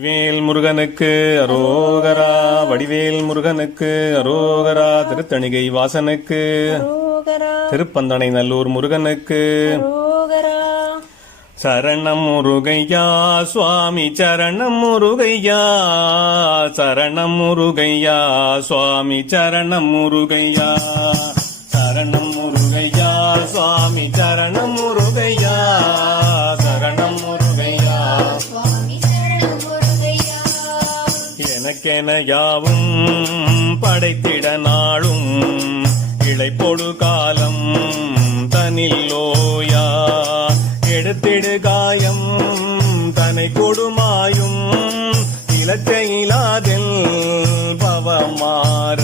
வடிவேல் முருகனுக்கு அரோகரா, வடிவேல் முருகனுக்கு அரோகரா, திருத்தணிகை வாசனுக்கு அரோகரா, திருப்பந்தனை நல்லூர் முருகனுக்கு அரோகரா. சரணம் முருகையா சுவாமி, சரணம் முருகையா, சரணம் முருகையா சுவாமி, சரணம் முருகையா, சரணம் முருகையா சுவாமி, சரணம் முருகையா, சரணம் முருகையா சுவாமி சரணம் முருகையா. எனக்கென யாவும் படைத்திட நாளும் இளைப்பொடு காலம் தனில்லோயா, எடுத்திடு காயம் தனை கொடுமாயும் இலச்சையிலாதில் பவமாற